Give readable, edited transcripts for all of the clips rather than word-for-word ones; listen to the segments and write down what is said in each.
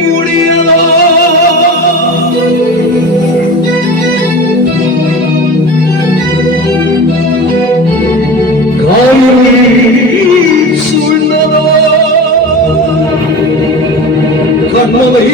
மூடியதோ சூழ்ந்ததோ கண்மலை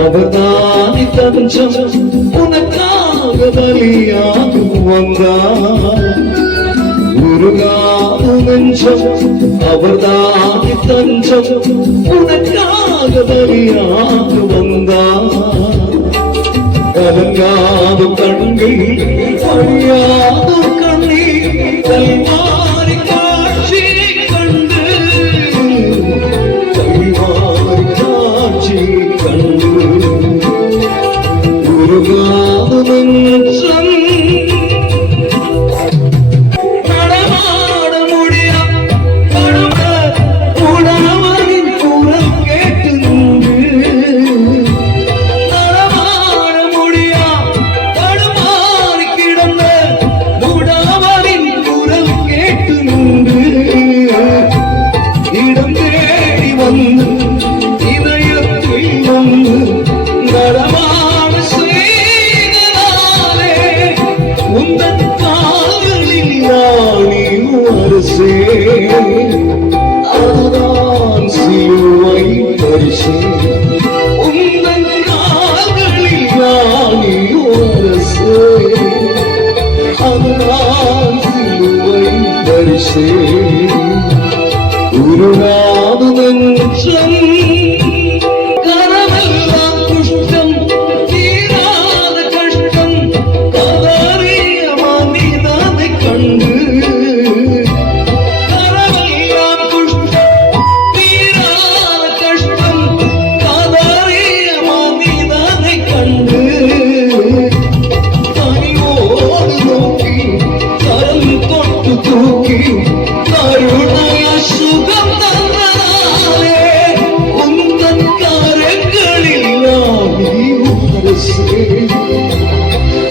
அவதானி தஞ்சம் உனக்காக பலியாகு வந்தார் உருகாது நெஞ்சம் அவதானி தஞ்சம் உனக்காக பலியாகு வந்தார் கலங்காது கண்கள் அழியாது கண்ணீர் கல்வாரி காட்சி கண்டு கல்வாரி காட்சி கண்டு உருகாது நெஞ்சம் அதுதான் சிலுவை பரிசு உந்தன் கால்களில் நானே அரசு அதுதான் சிலுவை பரிசு உருவாது நெஞ்சம்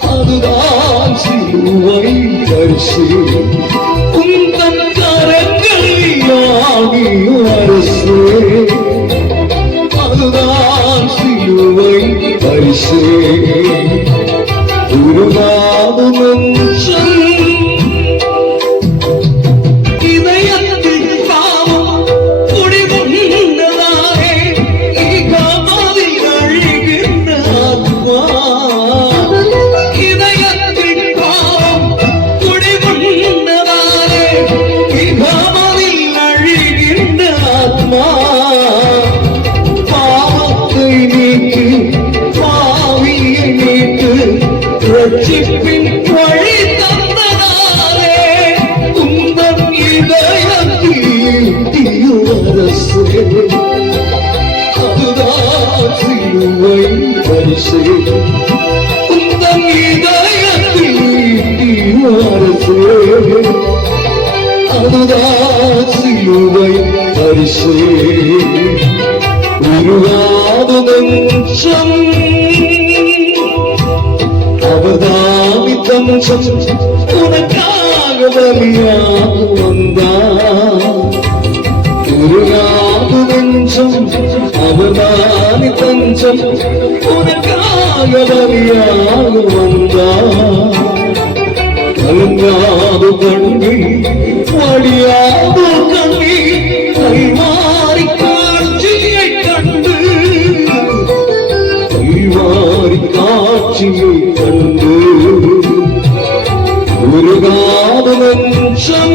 அதுதான் சிலுவை பரிசு உந்தன் கரங்களில் அரசு அதுதான் சிலுவை பரிசு உருவாது நெஞ்சம் ரட்சிப்பின் வழி தந்தனாலே உந்தன் இதயத்தில் அரசு அதுதான் சிலுவை பரிசு உந்தன் இதயத்தில் அரசு அதுதான் சிலுவை பரிசு உருவாது நெஞ்சம் அவதானி தஞ்சம் உனக்காக பலியாகு வந்தார் உருகாது நெஞ்சம் அவதானி தஞ்சம் உனக்காக பலியாகு வந்தார் கலங்காது கண்கள் வழியாது கண்ணீர் கைமாறி காட்சியை கண்டு கைமாறி காட்சியை கண்டு உருகாது நெஞ்சம்